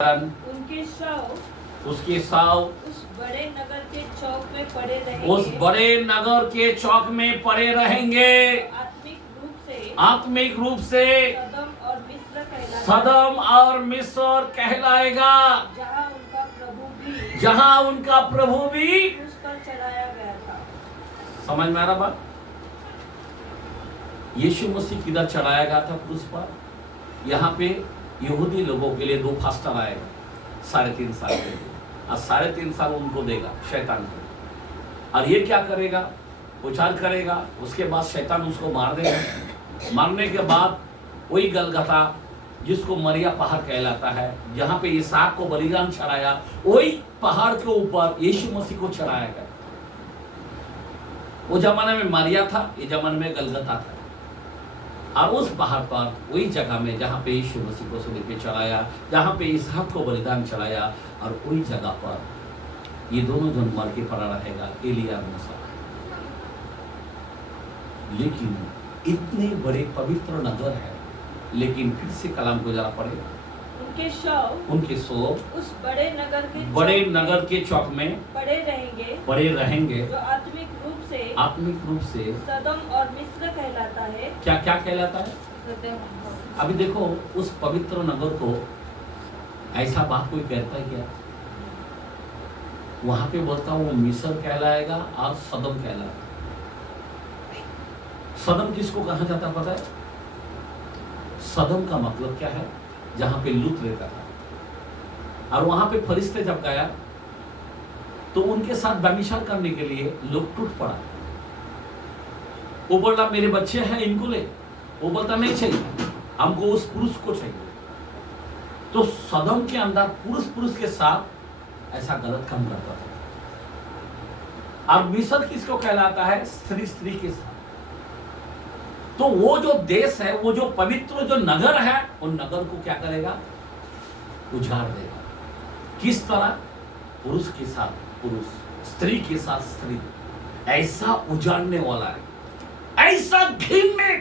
उनके शव उसके शव उस बड़े नगर के चौक में पड़े रहेंगे। उस बड़े नगर के चौक में पड़े रहेंगे। आत्मिक रूप से सदम और मिस्र कहलाएगा, जहां उनका प्रभु भी क्रूस पर चढ़ाया गया था। समझ में आ रहा बात? यीशु मसीह किधर चढ़ाया गया था क्रूस पर? यहाँ पे यहूदी लोगों के लिए 2 फास्टर आएगा 3.5 साल के लिए, और 3.5 साल उनको देगा शैतान को। और ये क्या करेगा? उचार करेगा। उसके बाद शैतान उसको मार देगा। मारने के बाद वही गलगथा, जिसको मरिया पहाड़ कहलाता है, जहाँ पे इसहाक को बलिदान चढ़ाया, वही पहाड़ के ऊपर यीशु मसीह को चढ़ाया गया। वो जमाने में मरिया था, ये जमाने में गलगथा था। और उस पहाड़ पर वही जगह में जहाँ पे यीशु मसीह को सूली पे चढ़ाया, जहाँ पे इसहाक को बलिदान चढ़ाया, और वही जगह पर ये दोनों जन मर के पड़ा रहेगा, एलिया और मूसा। लेकिन इतने बड़े पवित्र नगर है, लेकिन फिर से कलाम को जरा पढ़े। उनके शव उस बड़े नगर के चौक में पड़े रहेंगे, जो आत्मिक रूप से सदम और मिस्र कहलाता है। क्या कहलाता है? अभी देखो, उस पवित्र नगर को ऐसा बात कोई कहता है क्या? वहां पे बोलता हूँ वो मिस्र कहलाएगा और सदम कहलाएगा। सदम किसको कहा जाता पता है? सदम का मतलब क्या है? जहां पे लूत रहता था। और वहां पे फरिश्ते जब गया तो उनके साथ व्यभिचार करने के लिए लोग टूट पड़ा। वो बोला मेरे बच्चे हैं, इनको ले। वो बोलता नहीं चाहिए, हमको उस पुरुष को चाहिए। तो सदम के अंदर पुरुष के साथ ऐसा गलत काम करता था। और मिस्र किसको कहलाता है? स्त्री के साथ। तो वो जो देश है, वो जो पवित्र जो नगर है, उन नगर को क्या करेगा? उजाड़ देगा। किस तरह? पुरुष के साथ पुरुष, स्त्री के साथ स्त्री, ऐसा उजाड़ने वाला है, ऐसा घिनने।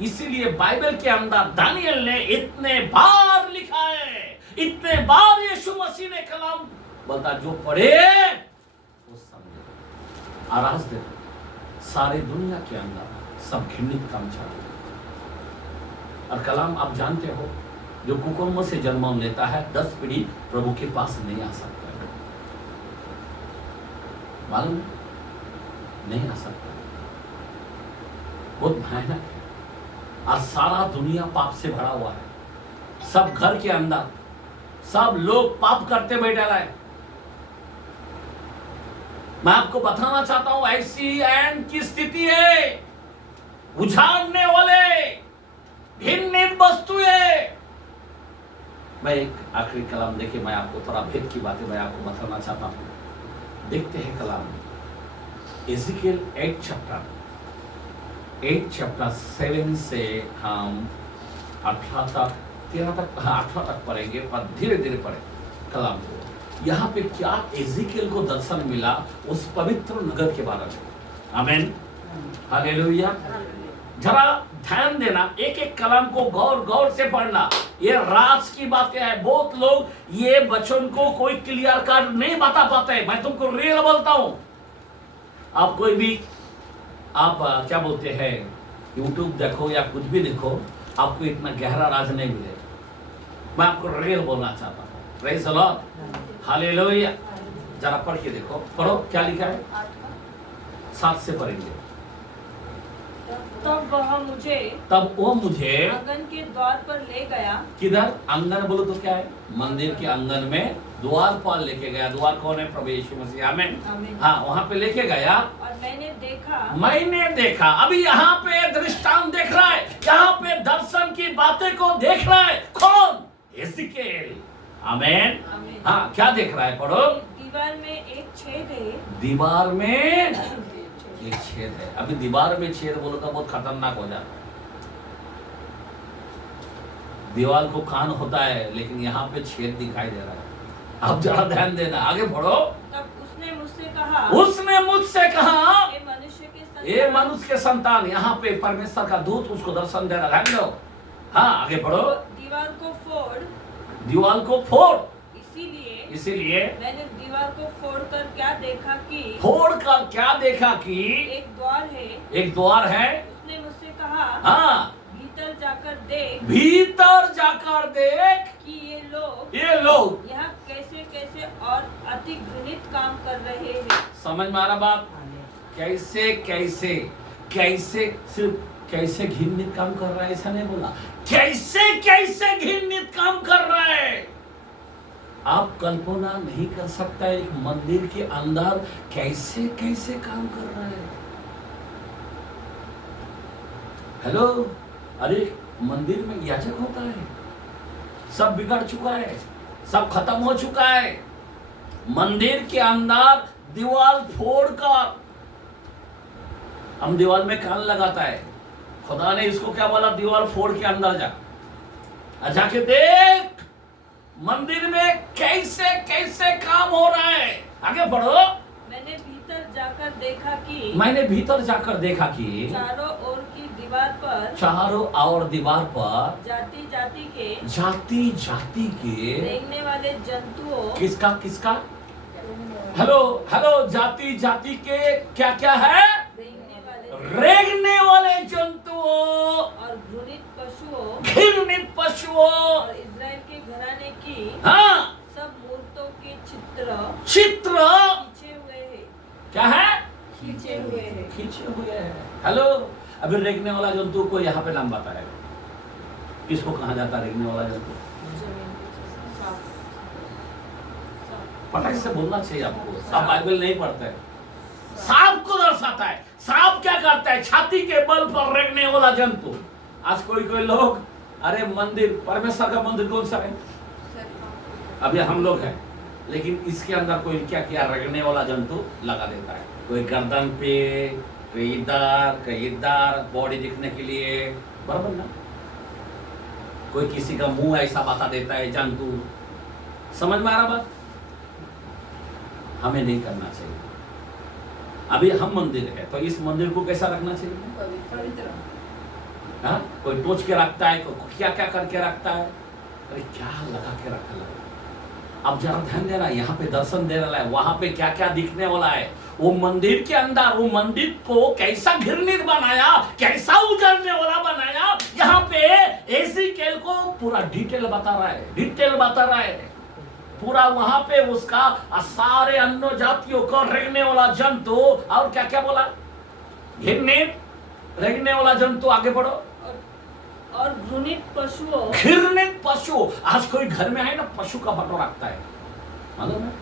इसीलिए बाइबल के अंदर दानियल ने इतने बार लिखा है, इतने बार यीशु मसीह ने कलाम बोलता, जो पढ़े वो समझे। और आज देखो सारी दुनिया के अंदर सब घृणित काम चल रहा है। और कलाम आप जानते हो, जो कुकर्म से जन्म लेता है 10 पीढ़ी प्रभु के पास नहीं आ सकता है। मालूम नहीं आ सकता, बहुत भयानक है। और सारा दुनिया पाप से भरा हुआ है। सब घर के अंदर सब लोग पाप करते बैठा है। मैं आपको बताना चाहता हूं, ऐसी एंड की स्थिति है। उजाड़ने वाले घिननित वस्तुएं। मैं एक आखिरी कलाम देखे, मैं आपको थोड़ा भेद की बातें मैं आपको बताना चाहता हूं। देखते हैं कलाम एजिकियल 8 चैप्टर 7 से हम 18 तक 18 तक पढ़ेंगे, पर धीरे धीरे पढ़े कलाम को। यहाँ पे क्या एजिकियल को दर्शन मिला उस पवित्र नगर के बारे में। आमीन, हालेलुया। जरा ध्यान देना, एक एक कलाम को गौर से पढ़ना। ये राज की बातें हैं। बहुत लोग ये वचन को कोई क्लियर कर नहीं बता पाते। मैं तुमको रियल बोलता हूं। आप कोई भी आप क्या बोलते हैं, यूट्यूब देखो या कुछ भी देखो, आपको इतना गहरा राज नहीं मिलेगा। मैं आपको रियल बोलना चाहता हूँ। Praise the Lord, hallelujah. जरा पढ़ के देखो, पढ़ो क्या लिखा है। 7 से पढ़ेंगे। तब वो मुझे आंगन के द्वार पर ले गया। किधर? आंगन बोलो तो क्या है? मंदिर के आंगन में द्वार पर लेके गया। द्वार कौन है? प्रभु यीशु मसीह। आमीन। हाँ, वहाँ पे लेके गया। और मैंने देखा। अभी यहाँ पे दृष्टांत देख रहा है, यहाँ पे दर्शन की बातें को देख रहा है। कौन? एजिकियल। आमीन। हाँ, क्या देख रहा है? पढ़ो। दीवार में एक छेद है। दीवार में एक छेद है। अभी दीवार में छेद बोलो तो बहुत खतरनाक हो जाता है। दीवार को कान होता है, लेकिन यहाँ पे छेद दिखाई दे रहा है। अब जरा ध्यान देना, आगे बढ़ो। तब उसने मुझसे कहा, ये मनुष्य के संतान। यहाँ पे परमेश्वर का दूत उसको दर्शन दे रहा है। ध्यान दो। हाँ, आगे बढ़ो। दीवार को फोड़ दीवार को फोड़। इसीलिए मैंने दीवार को फोड़कर क्या देखा कि एक द्वार है। उसने मुझसे कहा, हाँ, भीतर जाकर देख कि ये लोग यहाँ कैसे कैसे और अति घृणित काम कर रहे हैं। समझ में आ रहा बात? कैसे सिर्फ कैसे घृणित काम कर रहा है ऐसा नहीं बोला, कैसे घृणित काम कर रहा है। आप कल्पना नहीं कर सकता एक मंदिर के अंदर कैसे काम कर रहा है। हेलो, अरे मंदिर में याचक होता है, सब बिगड़ चुका है, सब खत्म हो चुका है। मंदिर के अंदर दीवार फोड़कर, हम दीवार में कान लगाता है, खुदा ने इसको क्या बोला, दीवार फोड़ के अंदर जाके देख मंदिर में कैसे काम हो रहा है। आगे बढ़ो। मैंने भीतर जाकर देखा कि चारों ओर दीवार पर जाति जाति के रेंगने वाले जंतुओं, किसका हेलो जाति के क्या है, रेंगने वाले जंतुओं और घृणित पशुओं और इज़राइल के घराने की सब मूर्तों के चित्र खींचे हुए हैं। क्या है? खींचे हुए हैं। हेलो, अभी रेंगने वाला जंतु को यहाँ पे नाम बताया, किसको कहा जाता है रेंगने वाला जंतु? फटाक से बोलना चाहिए आपको, आप बाइबल नहीं पढ़ते। सांप को दर्शाता है। सांप क्या करता है? छाती के बल पर रेंगने वाला जंतु। आज कोई लोग, अरे मंदिर, परमेश्वर का मंदिर कौन सा है? अभी हम लोग हैं, लेकिन इसके अंदर कोई क्या रेंगने वाला जंतु लगा देता है। कोई गर्दन पे, कोई इधर बॉडी दिखने के लिए, बराबर ना? कोई किसी का मुंह ऐसा बता देता है जंतु। समझ में आ रहा बात? हमें नहीं करना चाहिए। अभी हम मंदिर है तो इस मंदिर को कैसा रखना चाहिए? पवित्र। हाँ, कोई टोच के रखता है, कोई क्या करके रखता है। अरे क्या लगा के रखा है? अब जरा ध्यान देना, यहाँ पे दर्शन दे रहा है, वहां पे क्या दिखने वाला है। वो मंदिर के अंदर, वो मंदिर को कैसा घृणित बनाया, कैसा उजाड़ने वाला बनाया। यहाँ पे एज़ेकिएल को पूरा डिटेल बता रहा है। पूरा वहां पे उसका सारे अन्य जातियों को रेंगने वाला जंतु, और क्या बोला? घृणित रेंगने वाला जंतु। आगे बढ़ो। और घृणित पशु। आज कोई घर में है ना, पशु का फोटो रखता है, मालूम है?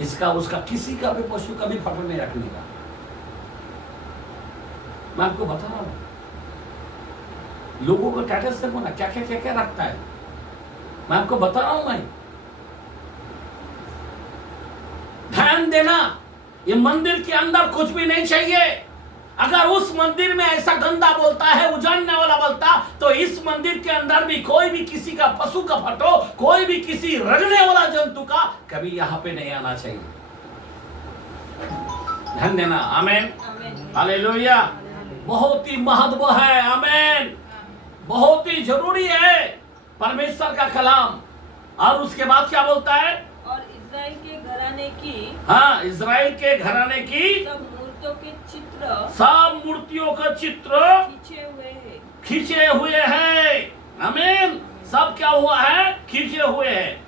इसका उसका किसी का भी पशु का भी फोटो नहीं रखने का। मैं आपको बता रहा हूं, लोगों को स्टेटस देखो ना, क्या रखता है। मैं आपको बता रहा हूं। मैं ध्यान देना, ये मंदिर के अंदर कुछ भी नहीं चाहिए। अगर उस मंदिर में ऐसा गंदा बोलता है, उजाड़ने वाला बोलता, तो इस मंदिर के अंदर भी कोई भी किसी का पशु का फोटो, कोई भी किसी रेंगने वाला जंतु का कभी यहाँ पे नहीं आना चाहिए। ध्यान देना। आमीन, हालेलुया। बहुत ही महत्व है। आमीन, बहुत ही जरूरी है परमेश्वर का कलाम। और उसके बाद क्या बोलता है? और इज़राइल के घराने की, इज़राइल के घराने की सब मूर्तियों का चित्र खींचे हुए हैं। आमीन। सब क्या हुआ है? खींचे हुए हैं।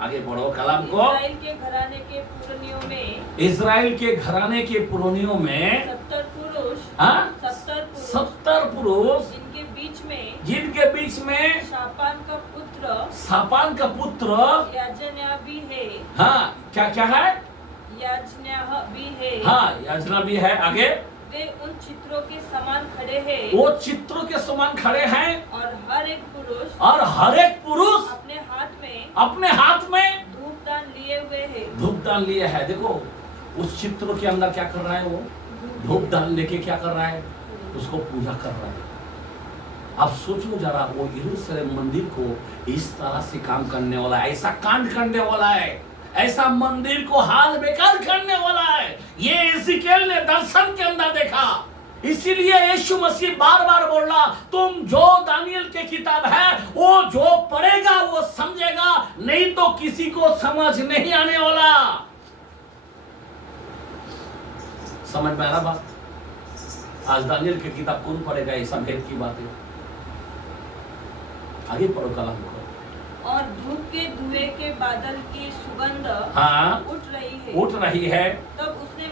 आगे बढ़ो कलाम को। इज़राइल के घराने के पुरनियों में 70 पुरुष जिनके बीच में शापान का पुत्र याजन्या भी है। क्या है? याजना भी है। आगे, वे उन चित्रों के समान खड़े हैं। वो चित्रों के समान खड़े हैं। और हर एक पुरुष अपने हाथ में धूपदान लिए है। देखो, उस चित्र के अंदर क्या कर रहा है? वो धूपदान लेके क्या कर रहा है? उसको पूजा कर रहा है। अब सोचो जरा, वो यरूशलेम मंदिर को इस तरह से काम करने वाला है, ऐसा कांड करने वाला है, ऐसा मंदिर को हाल बेकार करने वाला है। ये एज़ेकिएल ने दर्शन के अंदर देखा। इसीलिए यीशु मसीह बार बार बोल रहा, तुम जो दानियल की किताब है वो जो पढ़ेगा वो समझेगा, नहीं तो किसी को समझ नहीं आने वाला। समझ में आ रहा बात? आज दानियल की किताब कौन पढ़ेगा? ये सब भेद की बातें। आगे पढ़ो कलम को। और धूप के धुएं के बादल की सुगंध हाँ उठ रही है। तब उसने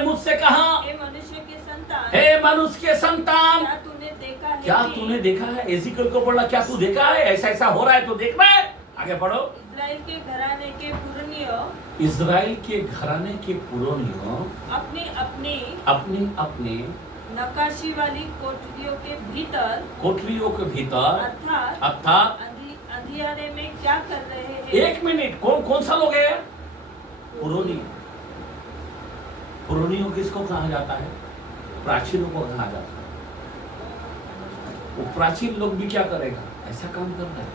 मुझसे कहा, हे मनुष्य के संतान, हे मनुष्य के संतान, क्या तूने देखा है? क्या तूने देखा है? एजिकल को बोला, क्या तू देखा है? ऐसा ऐसा हो रहा है तो देखना है। आगे पढ़ो। इस्राएल के घराने के पुरनियों, इस्राएल के घराने के पुरोनियों अपनी अपनी नक्काशी वाली कोठरियों के भीतर अर्थात अंधियारे में क्या कर रहे हैं? एक मिनट, कौन सा लोग है? पुरोनी। पुरोनियों किसको कहा जाता है? प्राचीनों को कहा जाता है। वो प्राचीन लोग भी क्या करेगा? ऐसा काम कर रहा है।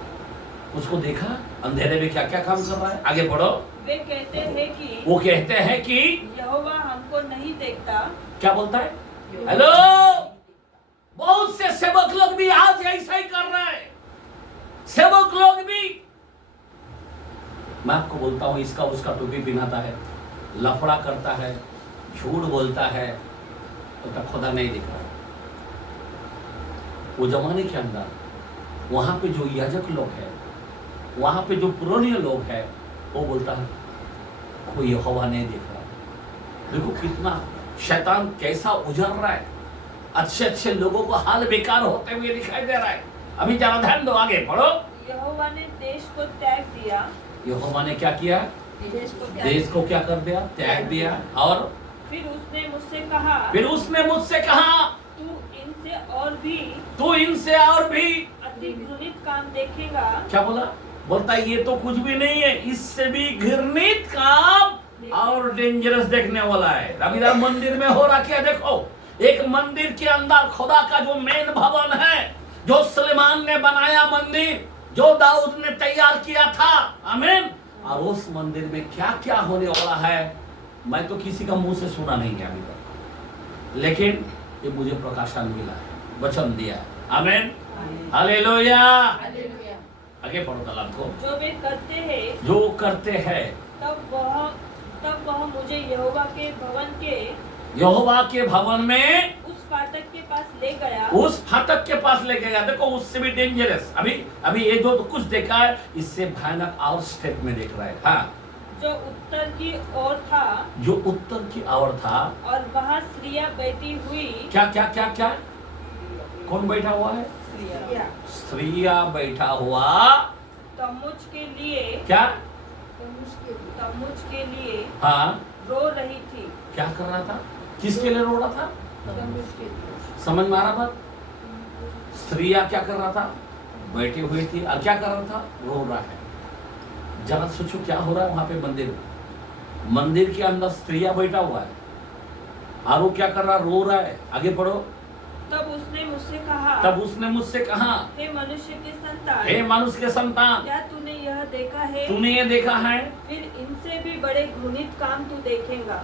उसको देखा अंधेरे में क्या क्या काम कर रहा है। आगे बढ़ो। वो कहते हैं कि यहोवा हमको नहीं देखता। क्या बोलता है? हेलो, बहुत से सेवक लोग भी आज ऐसा ही कर रहे हैं। सेवक लोग भी, मैं आपको बोलता हूं, इसका उसका टोपी पहनाता है, लफड़ा करता है, झूठ बोलता है, तो खुदा नहीं दिख रहा। वो जमाने के अंदर वहां पे जो याजक लोग हैं, वहां पे जो पुराने लोग हैं, वो बोलता है कोई यहोवा नहीं दिख रहा। देखो कितना शैतान कैसा उजड़ रहा है। अच्छे अच्छे लोगों को हाल बेकार होते हुए दिखाई दे रहा है। अभी जरा ध्यान दो, आगे पढ़ो। यहोवा ने देश को त्याग दिया। यहोवा ने क्या किया? देश को क्या कर दिया? त्याग दिया। और फिर उसने मुझसे कहा तू इनसे और भी अति घृणित काम देखेगा। क्या बोला? बोलता है ये तो कुछ भी नहीं है, इससे भी घृणित काम और डेंजरस देखने वाला है। रविदास मंदिर में हो रहा क्या? देखो, एक मंदिर के अंदर खुदा का जो मेन भवन है, जो सुलेमान ने बनाया मंदिर, जो दाऊद ने तैयार किया था, आमीन। और उस मंदिर में क्या क्या होने वाला है, मैं तो किसी का मुंह से सुना नहीं है अभी तक, लेकिन ये मुझे प्रकाशन मिला है, वचन दिया है। आमीन, हालेलुया। आगे पढ़ो तलाब को। जो करते हैं तब वह मुझे यहोवा के भवन में उस फाटक के पास ले गया। देखो, उससे भी डेंजरस। अभी ये जो कुछ देखा है, इससे भयानक और स्टेप में देख रहा है। हाँ, जो उत्तर की ओर था और वहाँ स्त्रियाँ बैठी हुई। क्या कौन बैठा हुआ है? स्त्रियाँ बैठा हुआ तम्मुज के लिए। क्या? तम्मुज के लिए हाँ, रो रही थी। क्या कर रहा था? किसके लिए रो रहा था? समझ में आ रहा बात? स्त्रियाँ क्या कर रहा था? बैठी हुई थी। और क्या कर रहा था? रो रहा है। जरा सोचो क्या हो रहा है वहां पे मंदिर के अंदर स्त्रियाँ बैठा हुआ है, और वो क्या कर रहा? रो रहा है। आगे पढ़ो। तब उसने मुझसे कहा, हे मनुष्य के संतान, क्या तूने यह देखा है? फिर इनसे भी बड़े घृणित काम तू देखेगा।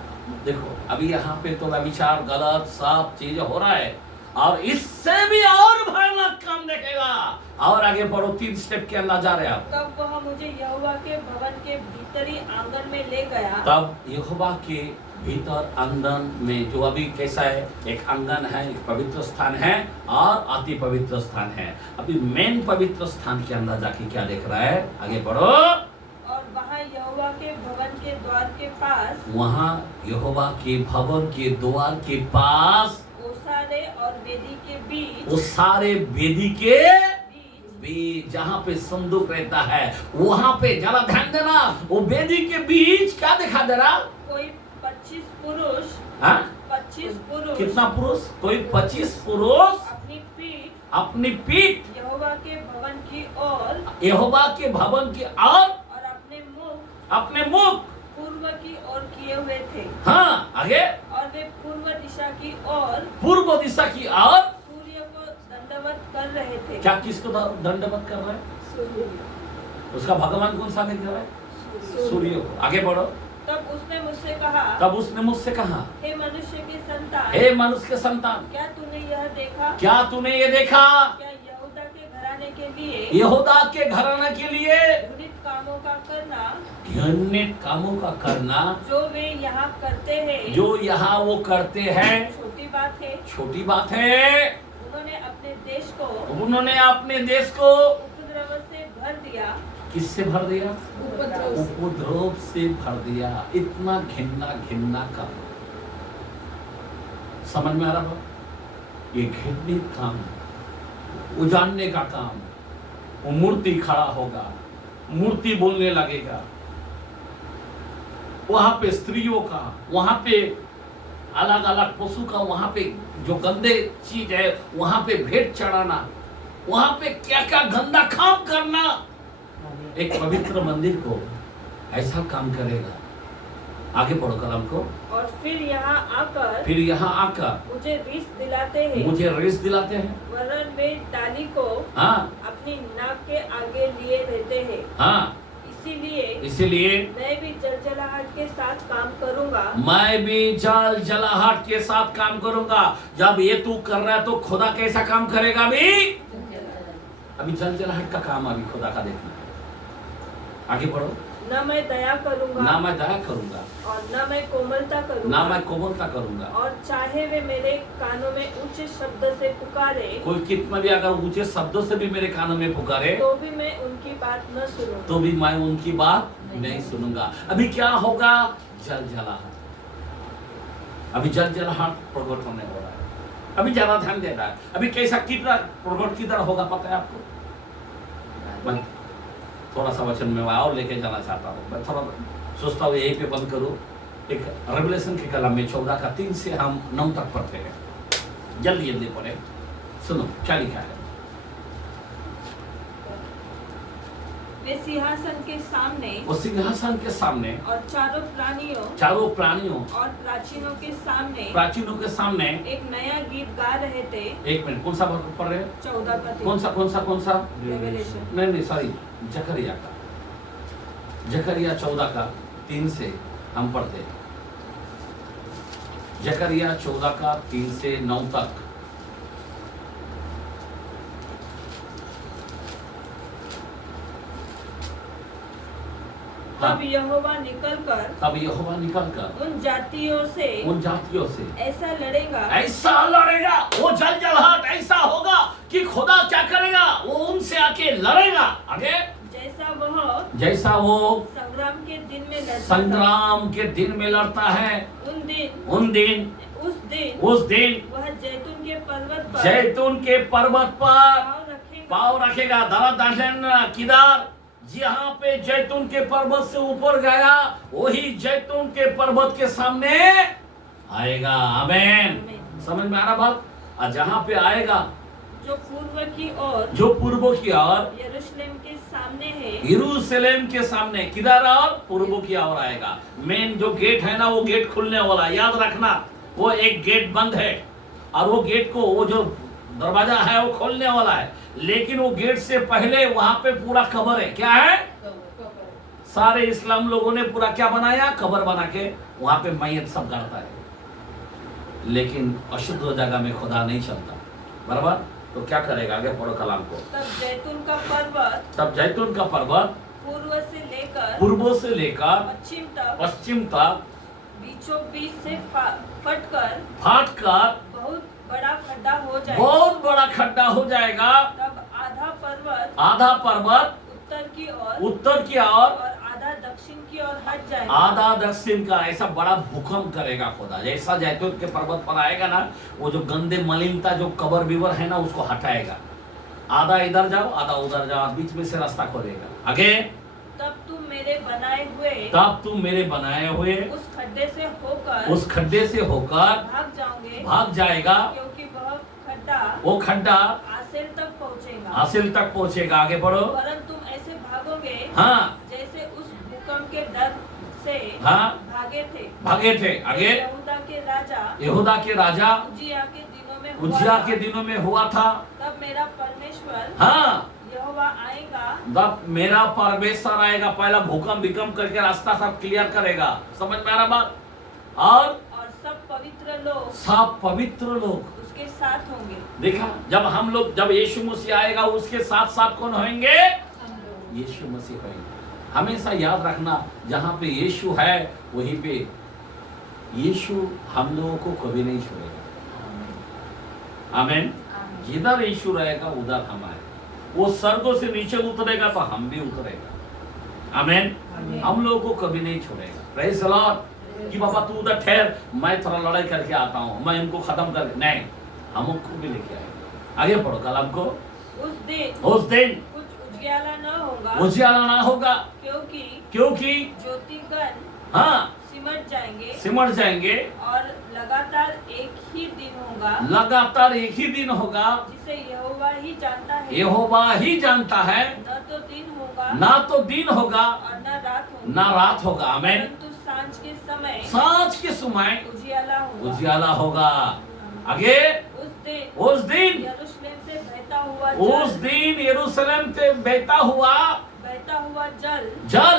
देखो, अभी यहाँ पे तो व्यभिचार, गलत सब चीज हो रहा है, और इससे भी और भयानक काम देखेगा। और आगे पढ़ो, 3 स्टेप के अंदर जा रहे हैं। तब वह मुझे यहोवा के भवन के भीतरी आंगन में ले गया। तब यहोवा के भीतर आंगन में, जो अभी कैसा है, एक आंगन है, एक पवित्र स्थान है और अति पवित्र स्थान है। अभी मेन पवित्र स्थान के अंदर जाके क्या देख रहा है? आगे बढ़ो। और वहाँ यहोवा के भवन के द्वार के पास, वहाँ यहोवा के भवन के द्वार के पास, ओसारे और वेदी के बीच, वो सारे वेदी के बीच जहाँ पे संदूक रहता है, वहाँ पे जरा ध्यान देना, वो वेदी के बीच क्या दिखा दे रहा? कोई 25 पुरुष। हाँ? 25 पुरुष। कितना पुरुष? कोई 25 पुरुष अपनी पीठ यहोवा के भवन की ओर और अपने मुख पूर्व की ओर किए हुए थे। हाँ, आगे। और वे पूर्व दिशा की ओर सूर्य को दंडवत कर रहे थे। क्या? किसको दंडवत कर रहे हैं? उसका भगवान कौन सा दिख रहा है? सूर्य को। आगे बढ़ो। तब उसने मुझसे कहा, तब उसने मुझसे कहा, हे मनुष्य के संतान, हे मनुष्य के संतान, क्या तूने यह देखा? क्या तूने ये देखा? क्या यहूदा के घराने के लिए यहूदा के घराने के लिए घृणित कामों का करना, घृणित कामों का करना जो वे यहाँ करते हैं, जो यहाँ वो करते हैं, छोटी बात है। छोटी बात है। उन्होंने अपने देश को उन्होंने अपने देश को उपद्रव से भर दिया। किससे भर दिया? उपद्रव से। उपद्रव से भर दिया। इतना घिनना का समझ में आ रहा? ये घृणित काम, उजाड़ने का काम। वो मूर्ति खड़ा होगा, मूर्ति बोलने लगेगा, वहां पे स्त्रियों का, वहां पे अलग अलग पशु का, वहां पे जो गंदे चीज है वहां पे भेंट चढ़ाना, वहां पे क्या क्या गंदा काम करना। एक पवित्र मंदिर को ऐसा काम करेगा। आगे पढ़ो कलम को। और फिर यहाँ आकर मुझे रीस दिलाते हैं, वरन वे डाली को हाँ अपनी नाक के आगे लिए रहते हैं। हाँ, इसीलिए मैं भी जलजलाहट के साथ काम करूंगा। मैं भी जलजलाहट के साथ काम करूंगा। जब ये तू कर रहा है तो खुदा कैसा काम करेगा? अभी जलजलाहट का काम अभी खुदा का देखना। आगे पढ़ो। न मैं दया करूंगा, और न मैं कोमलता करूंगा, और चाहे वे मेरे कानों में ऊंचे शब्द से पुकारे, कोई कितना भी अगर ऊंचे शब्दों से भी मेरे कानों में पुकारे, तो भी मैं उनकी बात न सुनूंगा। तो भी मैं उनकी बात नहीं सुनूंगा। अभी क्या होगा? जलजलाहट। अभी जलजलाहट प्रकट होने हो रहा है। अभी ज्यादा ध्यान दे रहा है। अभी कैसा कितना प्रकट किधर होगा पता है आपको? मैं थोड़ा सा वचन में और लेके जाना चाहता हूँ। मैं थोड़ा सोचता हूँ यहीं पे बंद करूँ। एक रेवलेशन के कलम में 14 का 3 से हम 9 तक पढ़ते हैं। जल्दी जल्दी पढ़े, सुनो क्या लिखा है। वे सिंहासन के सामने, वो सिंहासन के सामने और चारों प्राणियों और प्राचीनों के सामने एक नया गीत गा रहे थे। एक मिनट, कौन सा पढ़ रहे हैं? 14 का 3। कौन सा? रेवलेशन। नहीं सॉरी, जकरिया 14 का 3 से हम पढ़ते हैं। जकरिया 14 का 3 से 9 तक। तब यहोवा निकलकर उन जातियों से ऐसा लड़ेगा। वो जलजलाहट ऐसा होगा कि खुदा क्या करेगा? वो उनसे आके लड़ेगा। आगे जैसा वो संग्राम के दिन में लड़ता है। उस दिन वह जैतून के पर्वत पर पाँव रखेगा। किधर? जहाँ पे जैतून के पर्वत से ऊपर गया, वही जैतून के पर्वत के सामने आएगा। आमीन। समझ में आ रहा बात? और जहाँ पे आएगा, जो पूर्व की ओर यरूशलेम के सामने किधर? और पूर्व की ओर आएगा। मेन जो गेट है ना, वो गेट खुलने वाला। याद रखना, वो एक गेट बंद है और वो गेट को, वो जो दरवाजा है वो खोलने वाला है। लेकिन वो गेट से पहले वहां पे पूरा कब्र है। क्या है? सारे इस्लाम लोगों ने पूरा क्या बनाया? कब्र बना के वहां पे मैयत सब करता है। लेकिन अशुद्ध जगह में खुदा नहीं चलता। बराबर? तो क्या करेगा? आगे पढ़ो कलाम को। तब जैतून का पर्वत पूर्व से लेकर पश्चिम तक बीचों बीच से फटकर बहुत बड़ा खड्डा हो जाएगा। तब आधा पर्वत उत्तर की ओर और आधा दक्षिण का ऐसा बड़ा भूकंप करेगा खुदा। जैसा जैतून के पर्वत पर आएगा ना, वो जो गंदे मलिनता जो कबर बिवर है ना, उसको हटाएगा। आधा इधर जाओ, आधा उधर जाओ, बीच में से रास्ता खोलेगा। आगे तब तुम मेरे बनाए हुए उस खड्डे से होकर भाग जाएगा, क्योंकि वो खड्डा आसेल तक पहुंचेगा। आगे बढ़ो। परंतु तुम ऐसे भागोगे, हाँ, जैसे उस भूकंप के डर से हाँ, भागे थे। आगे यहूदा के राजा उज्जिया के दिनों में हुआ था। तब मेरा परमेश्वर हाँ, यहोवा आएगा, जब मेरा परमेश्वर आएगा, पहला भूकंप विकम्प करके रास्ता सब क्लियर करेगा। समझ में आ रहा बात? और सब पवित्र लोग उसके साथ होंगे। देखा, जब यीशु मसीह आएगा, उसके साथ साथ कौन होंगे? यीशु मसीह होंगे। हमेशा याद रखना, जहां पे यीशु है वहीं पे यीशु हम लोगों को कभी नहीं छोड़ेगा। आमीन। जिधर यीशु रहेगा उधर हम आए। वो स्वर्गों से नीचे उतरेगा तो हम भी उतरेगा। आमीन। हम लोगों को कभी नहीं छोड़ेगा। Praise the Lord. कि बाबा तू उधर ठहर, मैं थोड़ा लड़ाई करके आता हूँ, मैं इनको खत्म कर, नहीं, हम उनको भी लेके आएंगे। आगे पढ़ो। कल हमको उस दिन कुछ उजियाला ना होगा, क्योंकि ज्योतिगण हाँ सिमट जाएंगे और लगातार एक ही दिन होगा जिसे यहोवा ही जानता है। ना तो दिन होगा और ना रात होगा। आमीन। परंतु सांझ के समय उजियाला होगा। आगे उस दिन यरूशलेम से बहता हुआ जल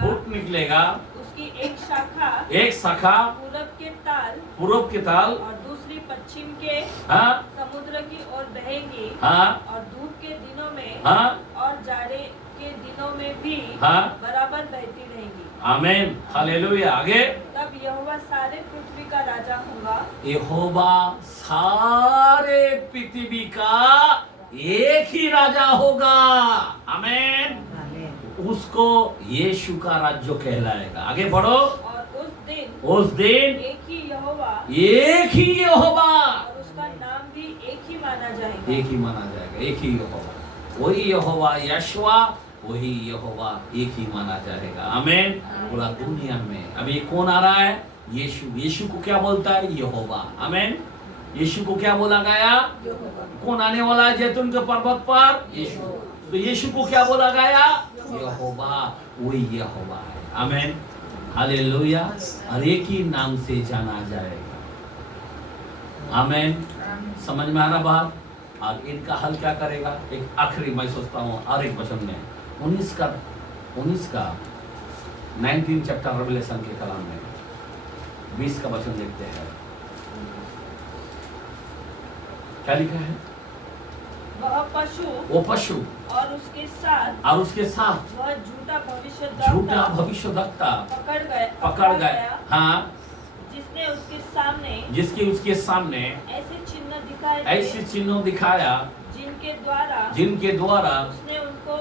फूट निकलेगा। उसकी एक शाखा पूरब के ताल और दूसरी पश्चिम के समुद्र की ओर बहेगी। और धूप के दिनों में और जाड़े के दिनों में भी बराबर बहती रहेगी। आमीन। हालेलुया। आगे तब यहोवा सारे पृथ्वी का राजा होगा। यहोवा सारे पृथ्वी का एक ही राजा होगा। आमीन। उसको यीशु का राज्य कहलाएगा। आगे बढ़ो। और उस दिन एक ही यहोवा और उसका नाम भी एक ही माना जाएगा। एक ही यहोवा, वही यहोवा यशवा, वही यहोवा एक ही माना जाएगा। आमीन। पूरा दुनिया में अभी कौन आ रहा है? यीशु को क्या बोलता है? यहोवा। आमीन। यीशु को क्या बोला गया? कौन आने वाला है जैतून के पर्वत पर? यीशु। तो यीशु को क्या बोला गया? यहोवा। वही यहोवा है। आमीन। हालेलुया। और एक ही नाम से जाना जाएगा। आमीन। समझ में आ रहा बात? और इनका हल क्या करेगा? एक आखिरी मैं सोचता हूँ और एक वचन में 19 का 19 चैप्टर रेवलेशन के कलाम में 20 का वचन देखते हैं। क्या लिखा है? वो पशु और उसके साथ वह झूठा भविष्यद्वक्ता पकड़ गया। हाँ। जिसके उसके सामने ऐसे चिन्ह दिखाया जिनके द्वारा उसने उनको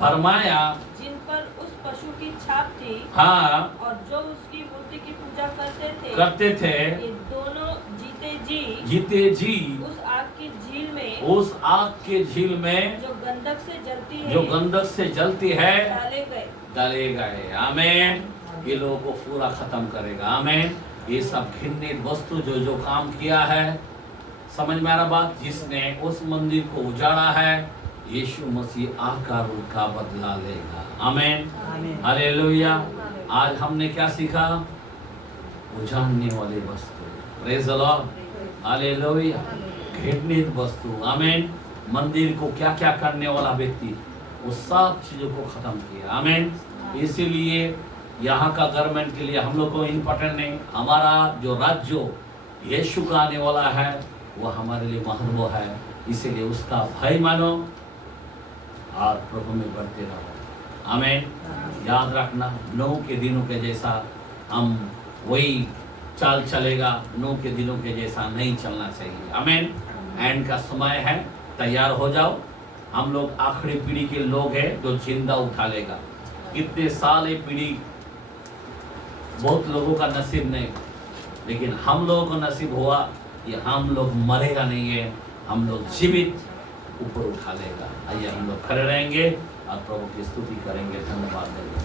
भरमाया जिन पर उस पशु की छाप थी। हाँ। और जो उसकी मूर्ति की पूजा करते थे ये दोनों जीते जी उस आग की झील में जो गंधक से जलती है डाले गए। आमीन। ये लोगों को पूरा खत्म करेगा। आमीन। ये सब घृणित वस्तु जो काम किया है, समझ में आ रहा बात? जिसने उस मंदिर को उजाड़ा है, यीशु मसीह आकार रूप का बदला लेगा। आमीन। हालेलुया। आज हमने क्या सीखा? उजाड़ने वाली वस्तु। Praise the Lord. हालेलुया। घृणित वस्तु। आमीन। मंदिर को क्या क्या करने वाला व्यक्ति, वो सब चीजों को खत्म किया। आमीन। इसीलिए यहाँ का गवर्नमेंट के लिए हम लोग को इम्पोर्टेंट नहीं, हमारा जो राज्य यीशु का आने वाला है वो हमारे लिए महत्व है। इसीलिए उसका भय मानो और प्रभु में बढ़ते रहो। आमीन। याद रखना, नूह के दिनों के जैसा हम वही चाल चलेगा, नूह के दिनों के जैसा नहीं चलना चाहिए। आमीन। एंड का समय है, तैयार हो जाओ। हम लोग आखिरी पीढ़ी के लोग हैं जो जिंदा उठा लेगा। कितने साल ये पीढ़ी, बहुत लोगों का नसीब नहीं, लेकिन हम लोगों को नसीब हुआ कि हम लोग मरेगा नहीं है, हम लोग जीवित ऊपर उठा लेगा। आइए हम लोग खड़े रहेंगे और प्रभु की स्तुति करेंगे। धन्यवाद देंगे।